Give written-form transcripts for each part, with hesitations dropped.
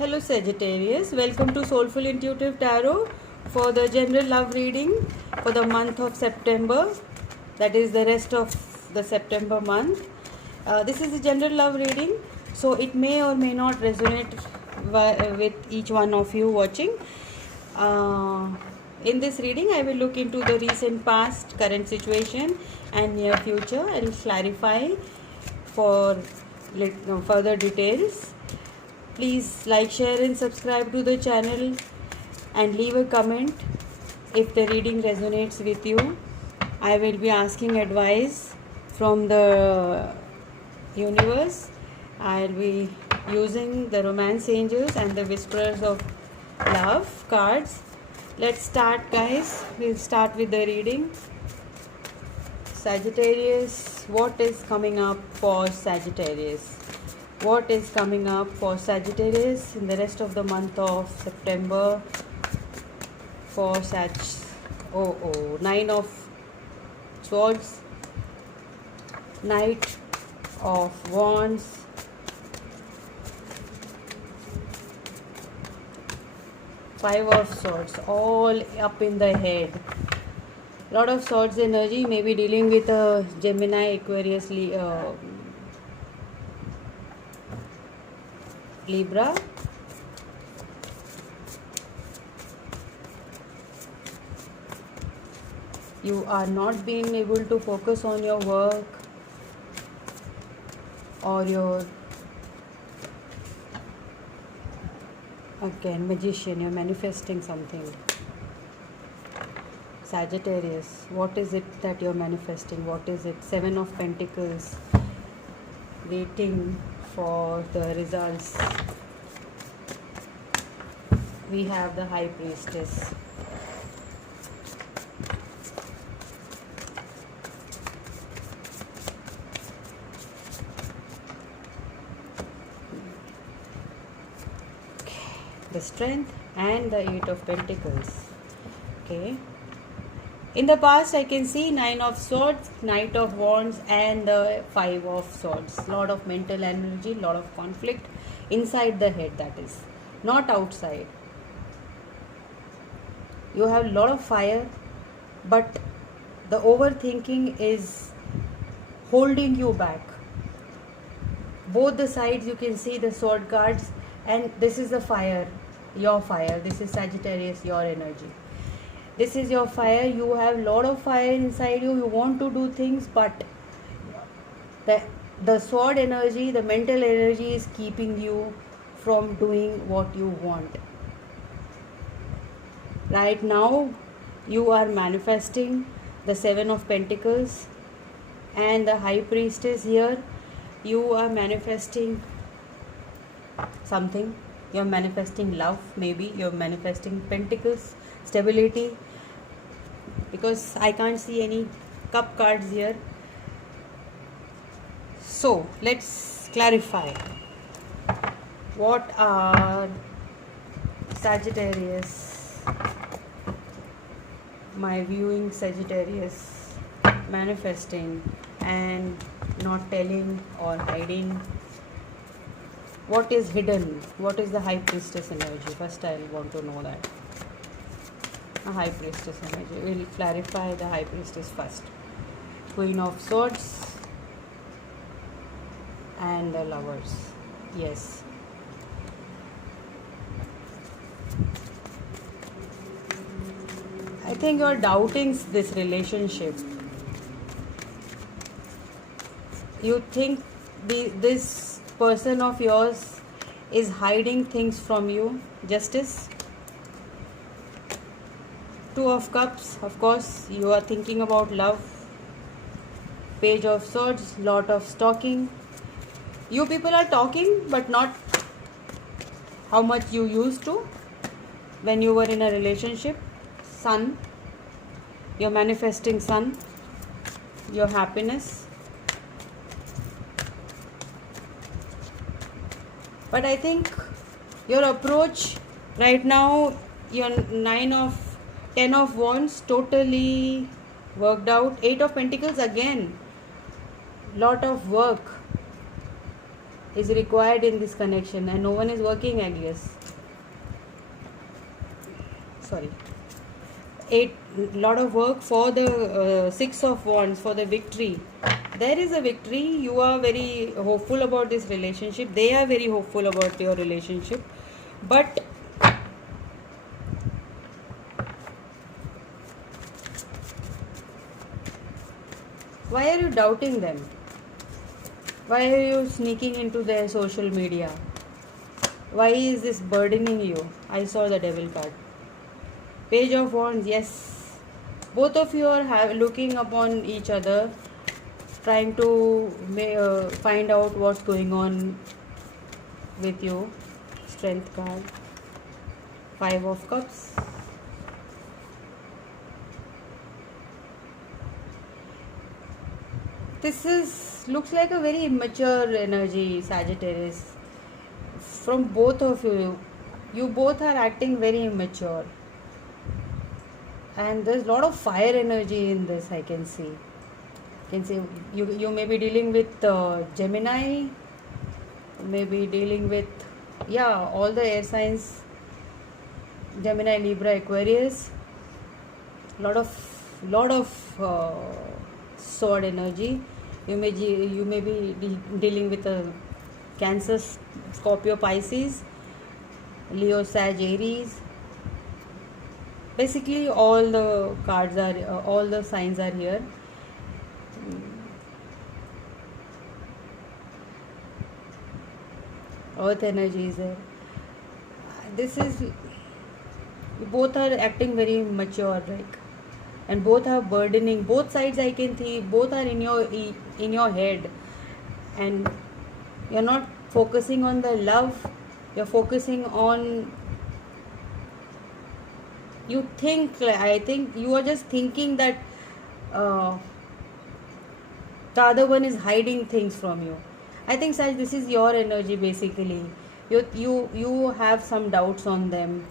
Hello Sagittarius, welcome to Soulful Intuitive Tarot for the general love reading for the month of September, that is the rest of the September month. This is a general love reading, so it may or may not resonate with each one of you watching. In this reading, I will look into the recent past, current situation and near future and clarify for further details. Please like, share and subscribe to the channel and leave a comment if the reading resonates with you. I will be asking advice from the universe. I will be using the romance angels and the whisperers of love cards. Let's start, guys. We'll start with the reading. Sagittarius, what is coming up for Sagittarius? What is coming up for Sagittarius in the rest of the month of September for Sag? Nine of Swords, Knight of Wands, Five of Swords, all up in the head. Lot of Swords energy, maybe dealing with a Gemini, Aquarius, Libra. You are not being able to focus on your work or your, again, Magician, you're manifesting something. Sagittarius, what is it that you're manifesting? What is it? Seven of Pentacles, waiting for the results. We have the High Priestess. The Strength and the Eight of Pentacles. Okay. In the past, I can see Nine of Swords, Knight of Wands and the Five of Swords. Lot of mental energy, lot of conflict inside the head, that is, not outside. You have a lot of fire, but the overthinking is holding you back. Both the sides you can see the sword cards, and this is the fire, your fire. This is Sagittarius, your energy. This is your fire. You have a lot of fire inside you. You want to do things, but the sword energy, the mental energy is keeping you from doing what you want. Right now, you are manifesting the Seven of Pentacles and the High Priestess here. You are manifesting something. You're manifesting love, maybe. You're manifesting Pentacles, stability, because I can't see any cup cards here. So let's clarify. What are Sagittarius, my viewing Sagittarius, manifesting and not telling or hiding? What is hidden? What is the High Priestess energy? First I want to know that. A High Priestess energy. We'll clarify the High Priestess first. Queen of Swords and the Lovers. Yes. I think you're doubting this relationship. You think this person of yours is hiding things from you. Justice. Two of Cups, of course, you are thinking about love. Page of Swords, lot of stalking. You people are talking, but not how much you used to when you were in a relationship. Sun, you're manifesting Sun, your happiness. But I think your approach right now, your 10 of Wands, totally worked out. 8 of Pentacles again, lot of work. is required in this connection, and no one is working, I guess. Sorry. 8, lot of work for the 6 of Wands, for the victory. There is a victory. You are very hopeful about this relationship. They are very hopeful about your relationship. But why are you doubting them? Why are you sneaking into their social media? Why is this burdening you? I saw the Devil card. Page of Wands, yes. Both of you are looking upon each other, trying to find out what's going on with you. Strength card. 5 of Cups. This looks like a very immature energy, Sagittarius. From both of you, you both are acting very immature. And there's a lot of fire energy in this, I can see. You may be dealing with Gemini, maybe dealing with, all the air signs, Gemini, Libra, Aquarius. Lot of sword energy. You may be dealing with a Cancer, Scorpio, Pisces, Leo, Sag, Aries. Basically all the cards are all the signs are here. Earth energy is there. This is, both are acting very mature, like, and both are burdening. Both sides I can see, both are in your head, and you're not focusing on the love. You're focusing on, I think you are just thinking that the other one is hiding things from you. I think, Saj, this is your energy basically. You have some doubts on them,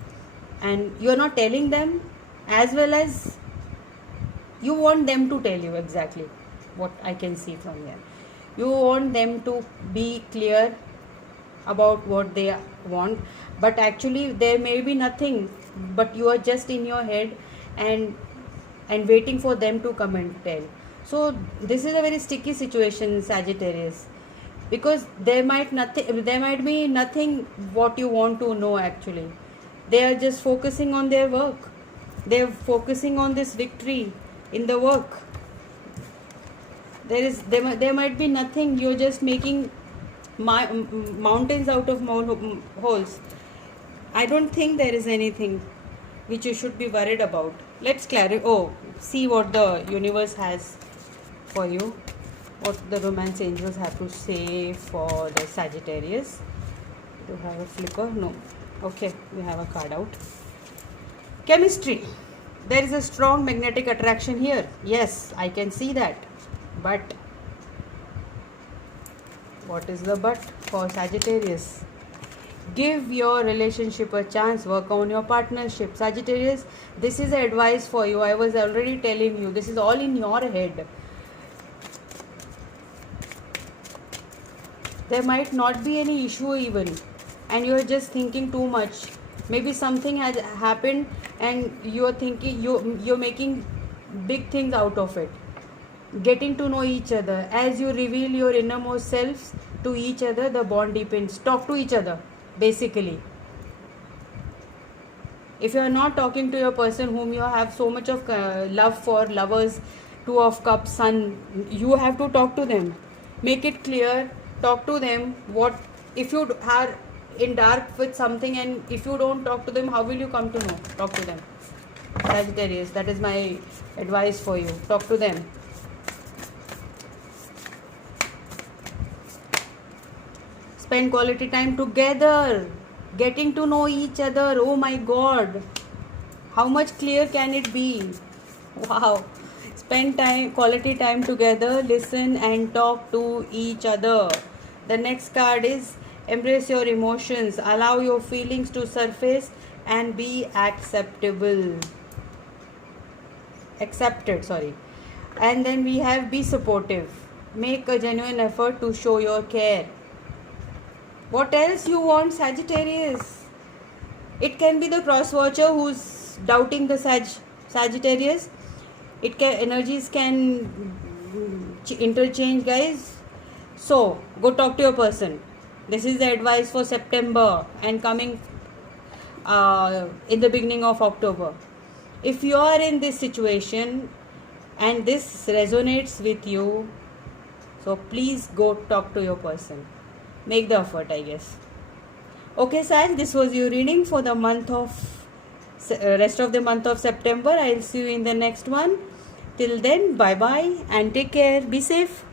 and you're not telling them, as well as you want them to tell you exactly what I can see from here. You want them to be clear about what they want, but actually there may be nothing, but you are just in your head and waiting for them to come and tell. So this is a very sticky situation, Sagittarius, because there might be nothing what you want to know. Actually, they are just focusing on their work. They are focusing on this victory in the work. There might be nothing. You're just making mountains out of holes. I don't think there is anything which you should be worried about. Let's see what the universe has for you, what the romance angels have to say for the Sagittarius. Do you have a flicker? No. Okay, we have a card out. Chemistry. There is a strong magnetic attraction here. Yes, I can see that. But what is the but for Sagittarius? Give your relationship a chance. Work on your partnership. Sagittarius, this is advice for you. I was already telling you. This is all in your head. There might not be any issue even, and you are just thinking too much. Maybe something has happened and you are thinking, you're making big things out of it. Getting to know each other. As you reveal your innermost selves to each other, the bond deepens. Talk to each other, basically. If you are not talking to your person whom you have so much of love for, Lovers, 2 of Cups, Sun, you have to talk to them. Make it clear. Talk to them. What if you are in dark with something, and if you don't talk to them, how will you come to know? Talk to them. Sagittarius, that is my advice for you. Talk to them. Spend quality time together. Getting to know each other. Oh my God. How much clear can it be? Wow. Spend quality time together. Listen and talk to each other. The next card is embrace your emotions. Allow your feelings to surface and be accepted. And then we have be supportive. Make a genuine effort to show your care. What else you want, Sagittarius? It can be the cross watcher who's doubting the Sagittarius. It can, energies can interchange, guys. So go talk to your person. This is the advice for September and coming in the beginning of October. If you are in this situation and this resonates with you, so please go talk to your person. Make the effort, I guess. Okay, Sag, this was your reading for the month of rest of the month of September. I'll see you in the next one. Till then, bye bye and take care. Be safe.